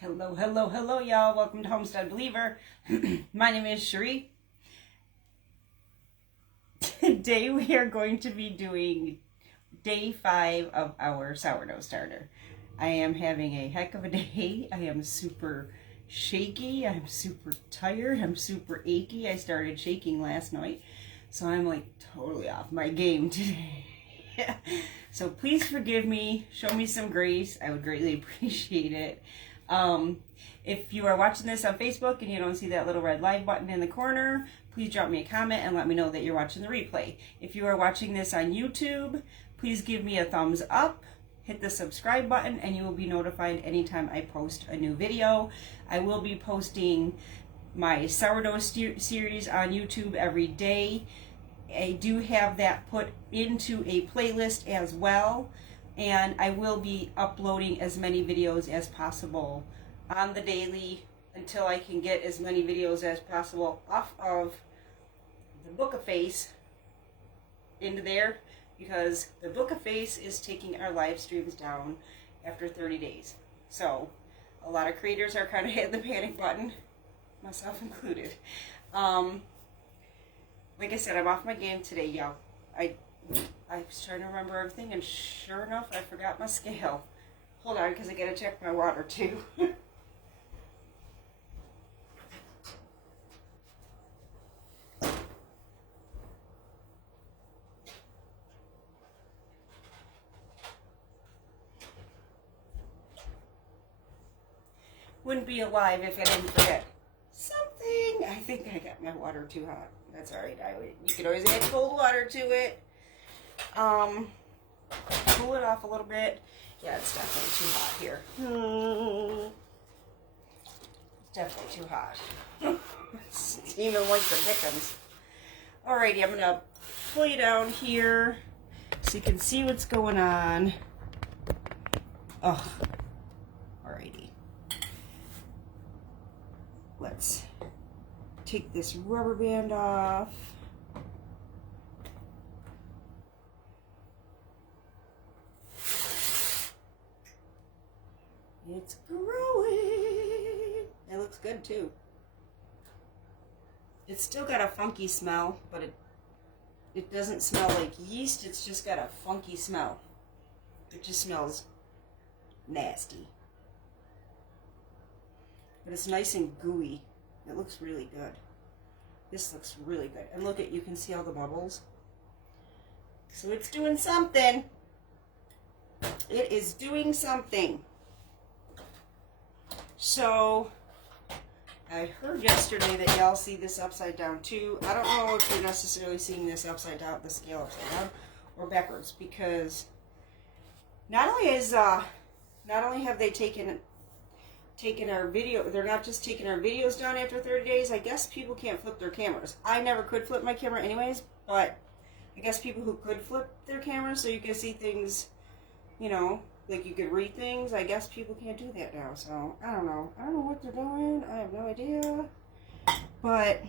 Hello, hello, hello, y'all. Welcome to Homestead Believer. My name is Cherie. Today we are going to be doing day 5 of our sourdough starter. I am having a heck of a day. I am super shaky. I'm super tired. I'm super achy. I started shaking last night, so I'm like totally off my game today. So please forgive me. Show me some grace. I would greatly appreciate it. If you are watching this on Facebook and you don't see that little red live button in the corner, please drop me a comment and let me know that you're watching the replay. If you are watching this on YouTube, please give me a thumbs up, hit the subscribe button, and you will be notified anytime I post a new video. I will be posting my sourdough series on YouTube every day. I do have that put into a playlist as well, and I will be uploading as many videos as possible on the daily until I can get as many videos as possible off of the Book of Face into there, because the Book of Face is taking our live streams down after 30 days. So a lot of creators are kind of hitting the panic button, myself included. Like I said, I'm off my game today, y'all. I was trying to remember everything, and sure enough, I forgot my scale. Hold on, because I gotta check my water too. Wouldn't be alive if I didn't forget something. I think I got my water too hot. That's all right. You can always add cold water to it. Cool it off a little bit. Yeah, it's definitely too hot here. It's definitely too hot. It's even like the dickens. Alrighty, I'm gonna pull you down here so you can see what's going on. Oh, alrighty. Let's take this rubber band off. It's growing. It looks good too. It's still got a funky smell, but it doesn't smell like yeast. It's just got a funky smell. It just smells nasty. But it's nice and gooey. It looks really good. This looks really good. And look, you can see all the bubbles. So it's doing something. It is doing something. So I heard yesterday that y'all see this upside down too. I don't know if you're necessarily seeing this upside down, the scale upside down, or backwards, because not only have they taken our video, they're not just taking our videos down after 30 days. I guess people can't flip their cameras. I never could flip my camera anyways, but I guess people who could flip their cameras so you can see things, you know, like you could read things, I guess people can't do that now. So I don't know what they're doing. I have no idea, but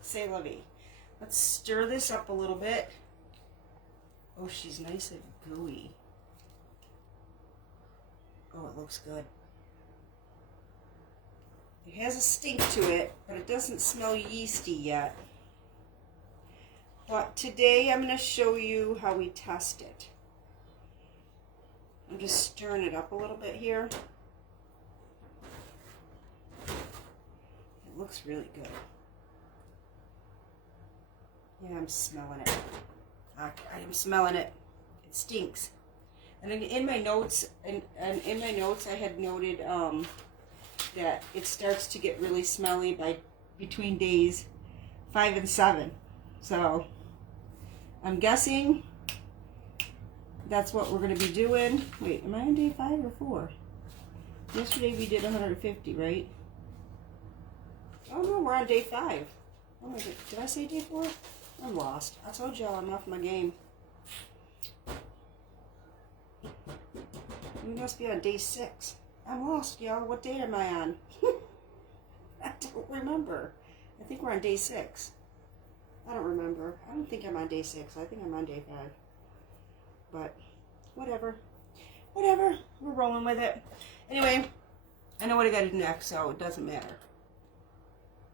c'est la vie. Let's stir this up a little bit. Oh, she's nice and gooey. Oh, it looks good. It has a stink to it, but it doesn't smell yeasty yet. But today I'm going to show you how we test it. I'm just stirring it up a little bit here. It looks really good. Yeah, I'm smelling it. I am smelling it. It stinks. And then in my notes, I had noted that it starts to get really smelly by between days 5 and 7. So I'm guessing that's what we're going to be doing. Wait, am I on day 5 or 4? Yesterday we did 150, right? Oh no, we're on day 5. Oh my God, did I say day 4? I'm lost. I told y'all I'm off my game. We must be on day 6. I'm lost, y'all. What day am I on? I don't remember. I think we're on day 6. I don't remember. I don't think I'm on day 6. I think I'm on day 5. But whatever. We're rolling with it. Anyway, I know what I got to do next, so it doesn't matter.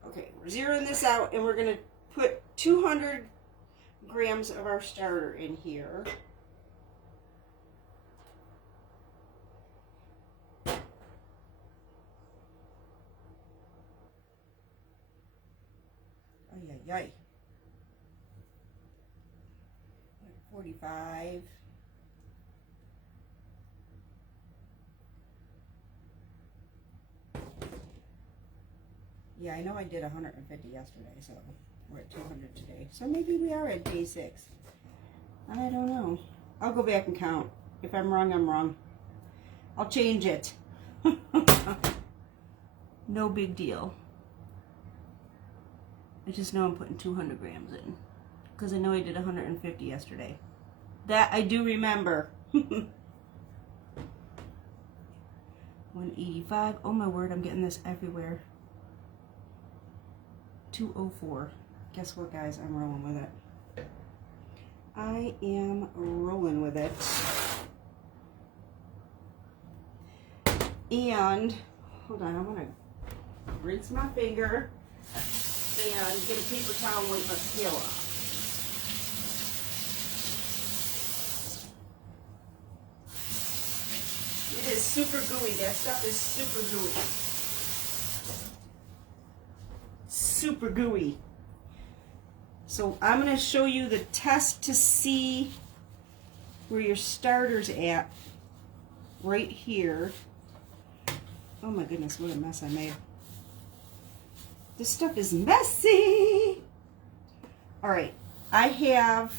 Okay, we're zeroing this out, and we're going to put 200 grams of our starter in here. Yay. 45. Yeah, I know I did 150 yesterday, so we're at 200 today. So maybe we are at day 6. I don't know. I'll go back and count. If I'm wrong, I'm wrong. I'll change it. No big deal. I just know I'm putting 200 grams in because I know I did 150 yesterday. That I do remember. 185. Oh my word, I'm getting this everywhere. 204. Guess what, guys? I'm rolling with it. I am rolling with it. And hold on, I want to rinse my finger and get a paper towel and wipe my scale off. It is super gooey. That stuff is super gooey. Super gooey. So I'm going to show you the test to see where your starter's at right here. Oh my goodness, what a mess I made. This stuff is messy. All right, I have,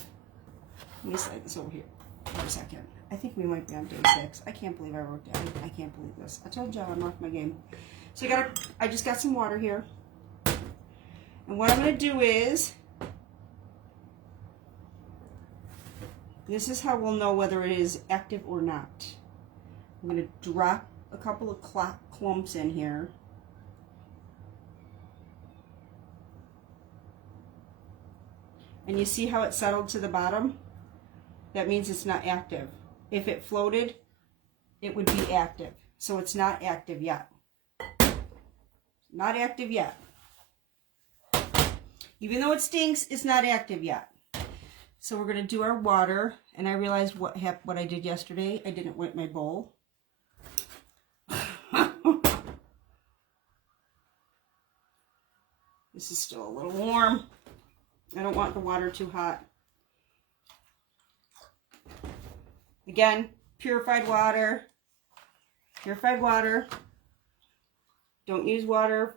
let me slide this over here for a second. I think we might be on day 6. I can't believe I wrote that. I can't believe this. I told y'all I'm off my game. So I just got some water here. And what I'm going to do is, this is how we'll know whether it is active or not. I'm going to drop a couple of clumps in here. And you see how it settled to the bottom? That means it's not active. If it floated, it would be active. So it's not active yet. Not active yet. Even though it stinks, it's not active yet. So we're going to do our water. And I realized what I did yesterday. I didn't wipe my bowl. This is still a little warm. I don't want the water too hot. Again, purified water. Purified water. Don't use water.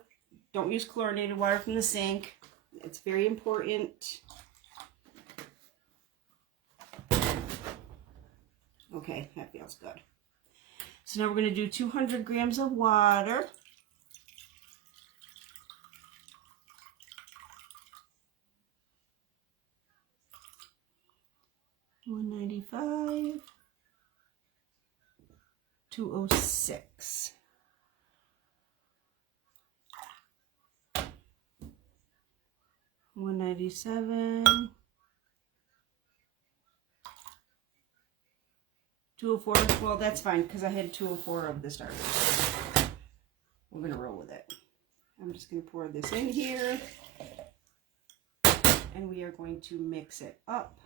Don't use chlorinated water from the sink. It's very important. Okay, that feels good. So now we're going to do 200 grams of water. $195, $206. $197, $204. Well, that's fine because I had 204 of the starter. We're gonna roll with it. I'm just gonna pour this in here, and we are going to mix it up.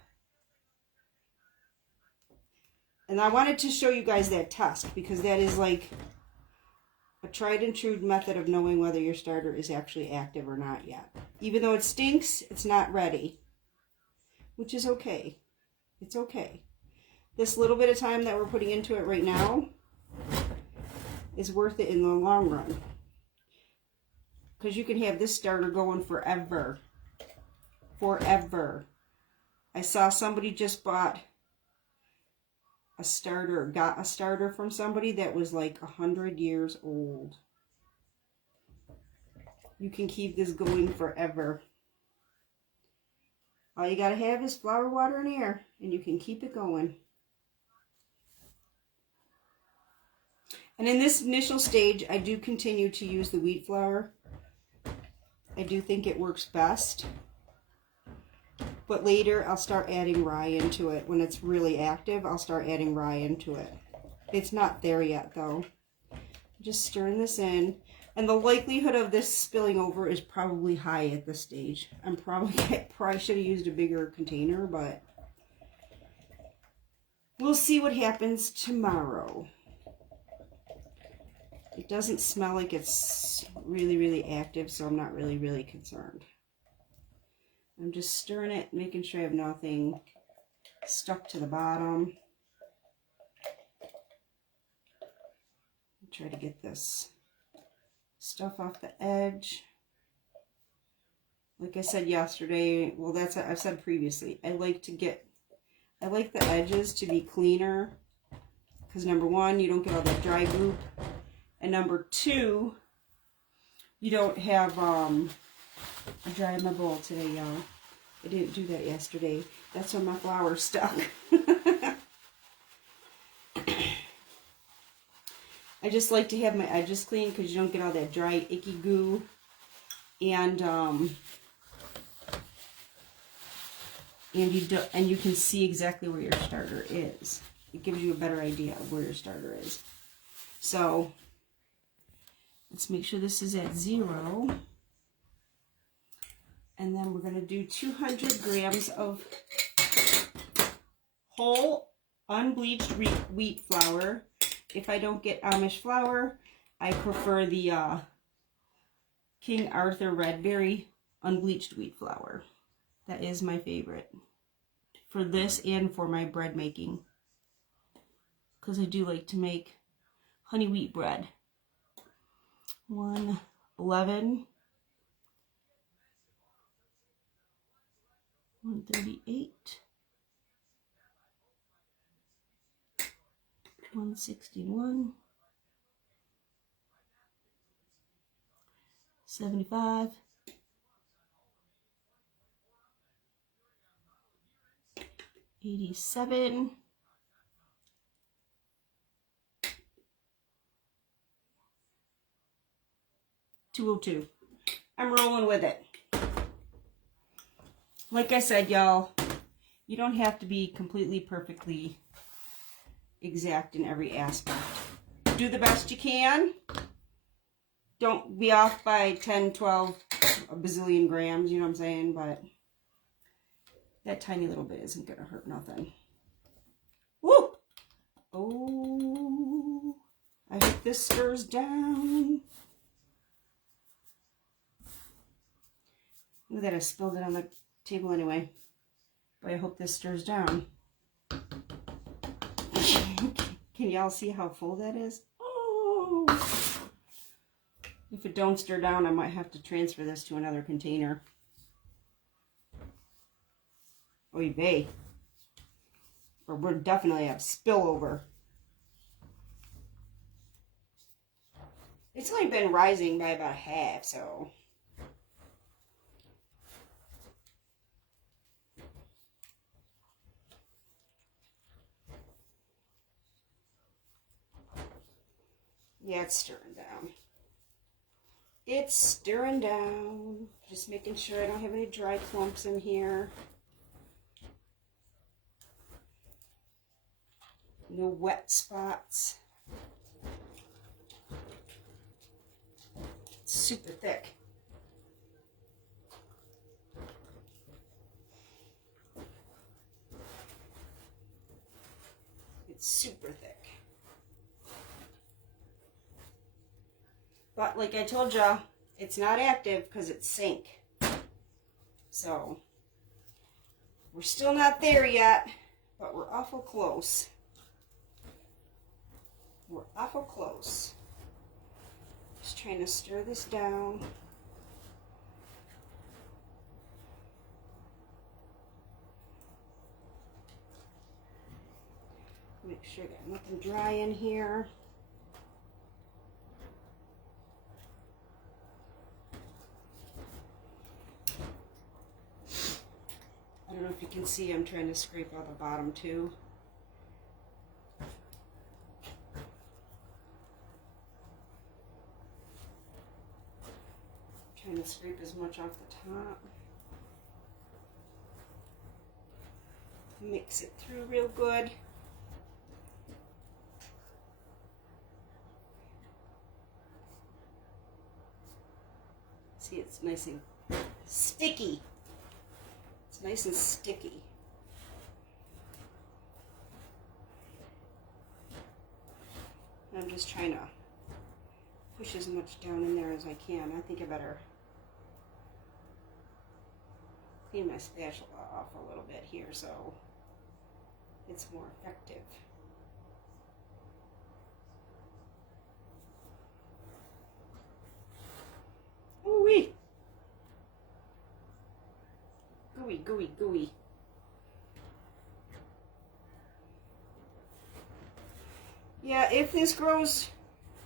And I wanted to show you guys that test because that is like a tried and true method of knowing whether your starter is actually active or not yet. Even though it stinks, it's not ready, which is okay. It's okay. This little bit of time that we're putting into it right now is worth it in the long run. Because you can have this starter going forever. Forever. I saw somebody just bought a starter, got a starter from somebody that was like 100 years old. You can keep this going forever. All you gotta have is flour, water, and air, and you can keep it going. And in this initial stage, I do continue to use the wheat flour. I do think it works best. But later, I'll start adding rye into it. When it's really active, I'll start adding rye into it. It's not there yet, though. Just stirring this in. And the likelihood of this spilling over is probably high at this stage. I probably should have used a bigger container, but we'll see what happens tomorrow. It doesn't smell like it's really, really active, so I'm not really concerned. I'm just stirring it, making sure I have nothing stuck to the bottom. Try to get this stuff off the edge. Like I said yesterday, well, that's what I've said previously. I like the edges to be cleaner because number one, you don't get all that dry goop, and number two, you don't have I dried my bowl today, y'all. I didn't do that yesterday. That's when my flour's stuck. I just like to have my edges clean because you don't get all that dry, icky goo. And you can see exactly where your starter is. It gives you a better idea of where your starter is. So let's make sure this is at 0. And then we're going to do 200 grams of whole unbleached wheat flour. If I don't get Amish flour, I prefer the King Arthur Red Berry unbleached wheat flour. That is my favorite for this and for my bread making, because I do like to make honey wheat bread. 111, 138, 161, 75, 87, 202. I'm rolling with it. Like I said, y'all, you don't have to be completely perfectly exact in every aspect. Do the best you can. Don't be off by 10, 12, a bazillion grams, you know what I'm saying? But that tiny little bit isn't going to hurt nothing. Woo! Oh, I hope this stirs down. Look at that, I spilled it on the table anyway. But I hope this stirs down. Can y'all see how full that is? Oh! If it don't stir down, I might have to transfer this to another container. Oy vey. Or we'll definitely have spillover. It's only been rising by about half, so. Yeah, it's stirring down. It's stirring down. Just making sure I don't have any dry clumps in here. No wet spots. It's super thick. It's super thick. But like I told y'all, it's not active because it's sink. So, we're still not there yet, but we're awful close. We're awful close. Just trying to stir this down. Make sure I got nothing dry in here. I don't know if you can see, I'm trying to scrape out the bottom too. Trying to scrape as much off the top. Mix it through real good. See, it's nice and sticky. It's nice and sticky. I'm just trying to push as much down in there as I can. I think I better clean my spatula off a little bit here so it's more effective. Ooh-wee. Gooey, gooey, gooey. Yeah, if this grows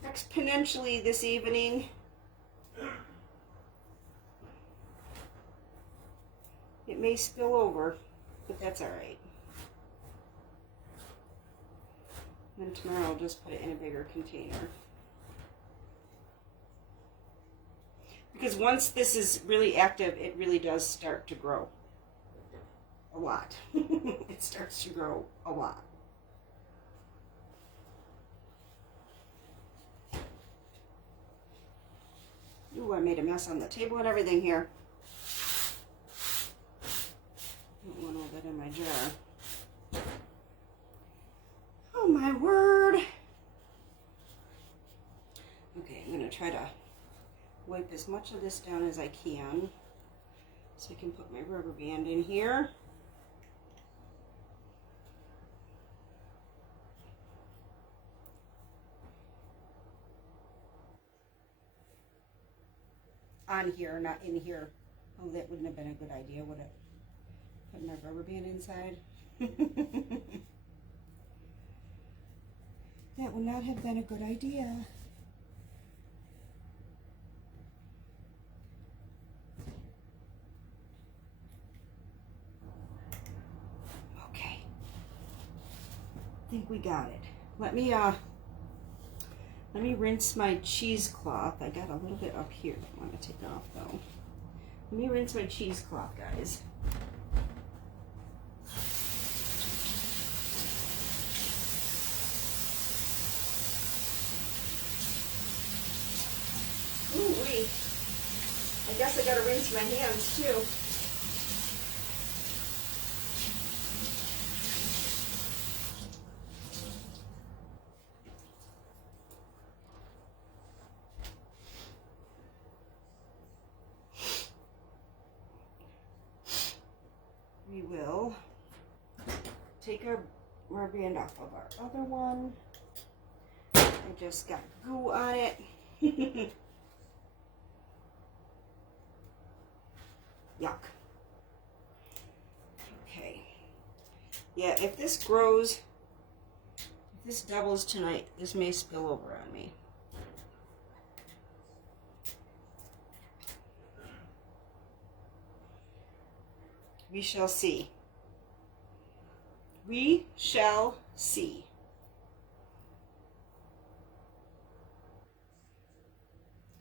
exponentially this evening, it may spill over, but that's all right. And tomorrow I'll just put it in a bigger container. Because once this is really active, it really does start to grow a lot. It starts to grow a lot. Ooh, I made a mess on the table and everything here. Don't want all that in my jar. Oh my word. Okay, I'm going to try to wipe as much of this down as I can so I can put my rubber band in here. On here, not in here. Oh, that wouldn't have been a good idea, would it? Put my rubber band inside. That would not have been a good idea. Okay. I think we got it. Let me rinse my cheesecloth. I got a little bit up here I want to take off though. Let me rinse my cheesecloth, guys. Ooh-wee. I guess I gotta rinse my hands too. We will take our rubber band off of our other one. I just got goo on it. Yuck. Okay. Yeah, if this grows, if this doubles tonight, this may spill over on me. We shall see. We shall see.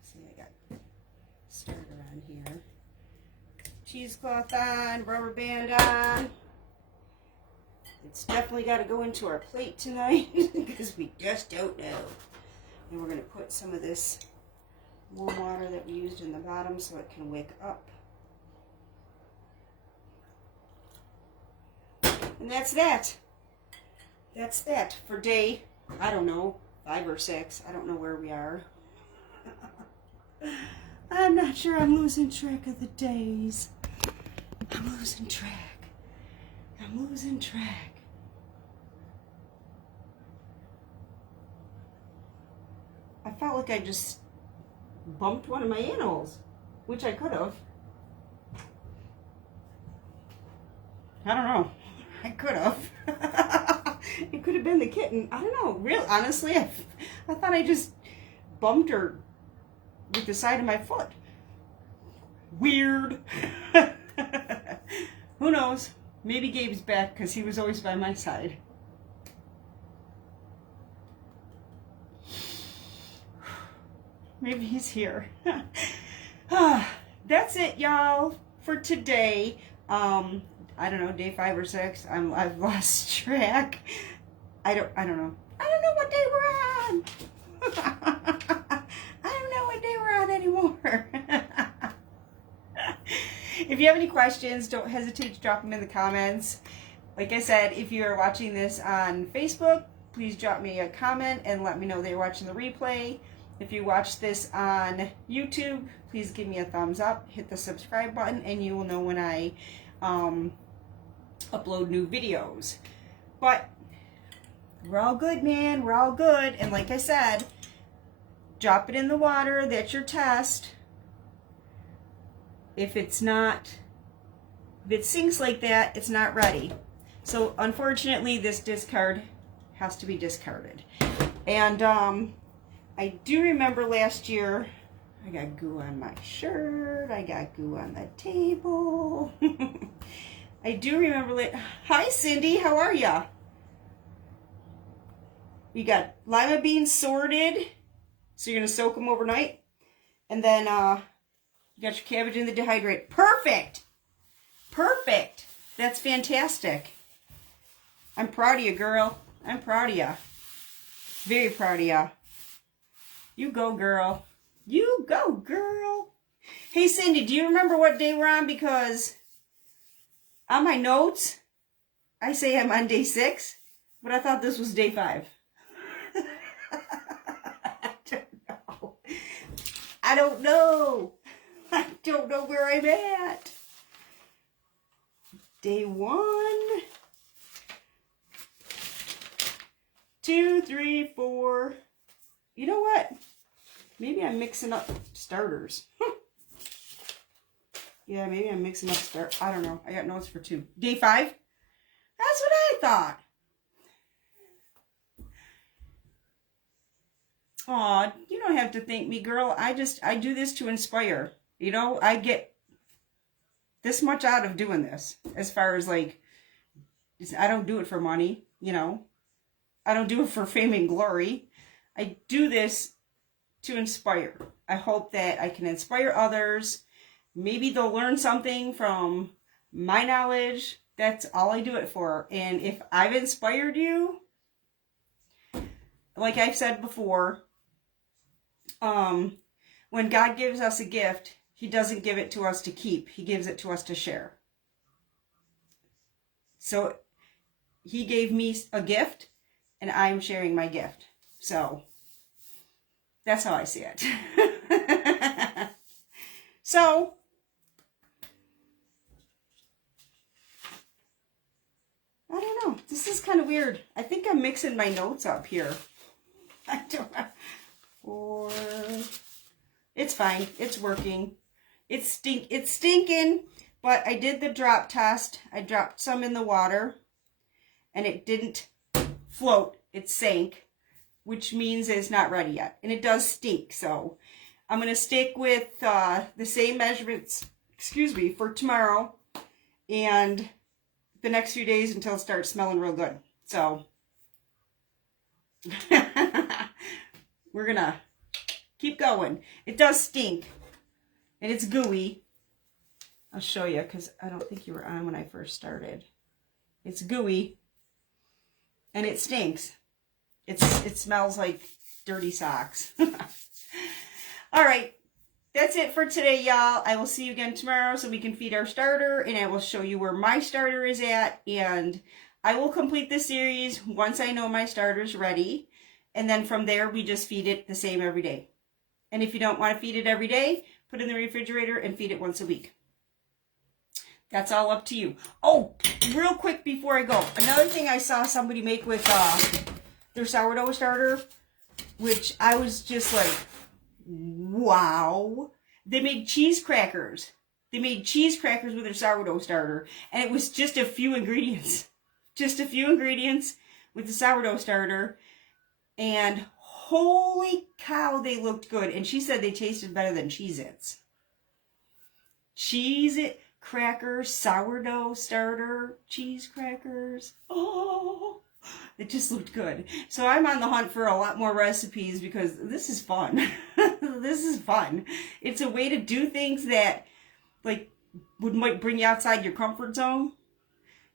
See, I got starter on here. Cheesecloth on, rubber band on. It's definitely got to go into our plate tonight because we just don't know. And we're going to put some of this warm water that we used in the bottom so it can wick up. And that's that. That's that for day, I don't know, 5 or 6. I don't know where we are. I'm not sure. I'm losing track of the days. I'm losing track. I'm losing track. I felt like I just bumped one of my animals, which I could have. I don't know. I could have. It could have been the kitten. I don't know. Real honestly, I thought I just bumped her with the side of my foot. Weird. Who knows? Maybe Gabe's back because he was always by my side. Maybe he's here. That's it, y'all, for today. I don't know, day 5 or 6. I've lost track. I don't know. I don't know what day we're on. I don't know what day we're on anymore. If you have any questions, don't hesitate to drop them in the comments. Like I said, if you are watching this on Facebook, please drop me a comment and let me know that you're watching the replay. If you watch this on YouTube, please give me a thumbs up, hit the subscribe button, and you will know when I upload new videos. But we're all good, man. We're all good. And like I said, drop it in the water. That's your test. If it sinks like that, it's not ready. So unfortunately, this discard has to be discarded. And I do remember last year, I got goo on my shirt. I got goo on the table. I do remember Hi, Cindy. How are ya? You got lima beans sorted. So you're going to soak them overnight. And then you got your cabbage in the dehydrator. Perfect. Perfect. That's fantastic. I'm proud of you, girl. I'm proud of you. Very proud of you. You go, girl. You go, girl. Hey, Cindy, do you remember what day we're on? Because on my notes, I say I'm on day 6, but I thought this was day 5. I don't know. I don't know where I'm at. Day 1, 2, 3, 4. You know what? Maybe I'm mixing up starters. Yeah, maybe I'm mixing up starters. I don't know. I got notes for 2. Day 5? That's what I thought. Aw, you don't have to thank me, girl. I do this to inspire. You know, I get this much out of doing this. As far as like, I don't do it for money, you know. I don't do it for fame and glory. I do this to inspire. I hope that I can inspire others. Maybe they'll learn something from my knowledge. That's all I do it for. And if I've inspired you, like I've said before, when God gives us a gift, He doesn't give it to us to keep. He gives it to us to share. So He gave me a gift, and I'm sharing my gift. So that's how I see it. So I don't know. This is kind of weird. I think I'm mixing my notes up here. I don't know. 4. It's fine. It's working. It's stinking, but I did the drop test. I dropped some in the water, and it didn't float. It sank, which means it's not ready yet. And it does stink, so I'm going to stick with the same measurements, for tomorrow and the next few days until it starts smelling real good. So we're going to keep going. It does stink, and it's gooey. I'll show you because I don't think you were on when I first started. It's gooey, and it stinks. It smells like dirty socks. All right. That's it for today, y'all. I will see you again tomorrow so we can feed our starter, and I will show you where my starter is at, and I will complete the series once I know my starter's ready, and then from there, we just feed it the same every day. And if you don't want to feed it every day, put it in the refrigerator and feed it once a week. That's all up to you. Oh, real quick before I go, another thing I saw somebody make with their sourdough starter, which I was just like, wow. They made cheese crackers. They made cheese crackers with their sourdough starter. And it was just a few ingredients. Just a few ingredients with the sourdough starter. And holy cow, they looked good. And she said they tasted better than Cheez-Its. Cheez-It cracker, sourdough starter, cheese crackers. Oh, it just looked good. So I'm on the hunt for a lot more recipes because this is fun. This is fun. It's a way to do things that like might bring you outside your comfort zone.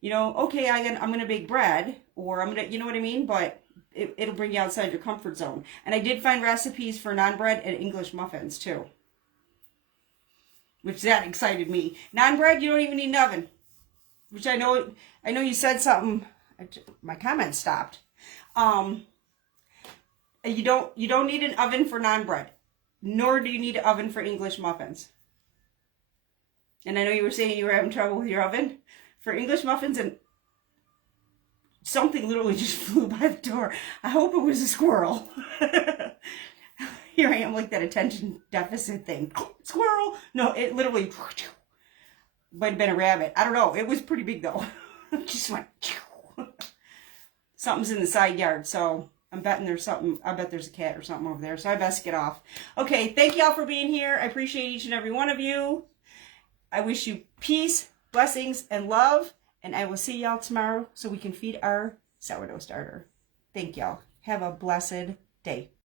You know, okay, I'm gonna bake bread, or I'm gonna, you know what I mean? But it'll bring you outside your comfort zone. And I did find recipes for naan bread and English muffins too, which that excited me. Non-bread, you don't even need an oven, which I know you said something. My comments stopped. You don't need an oven for non-bread, nor do you need an oven for English muffins. And I know you were saying you were having trouble with your oven for English muffins, and something literally just flew by the door. I hope it was a squirrel. Here I am, like that attention deficit thing. Squirrel! No, it literally might have been a rabbit. I don't know. It was pretty big though. Just went. Something's in the side yard, so I'm betting there's something. I bet there's a cat or something over there, so I best get off. Okay, thank y'all for being here. I appreciate each and every one of you. I wish you peace, blessings, and love, and I will see y'all tomorrow so we can feed our sourdough starter. Thank y'all. Have a blessed day.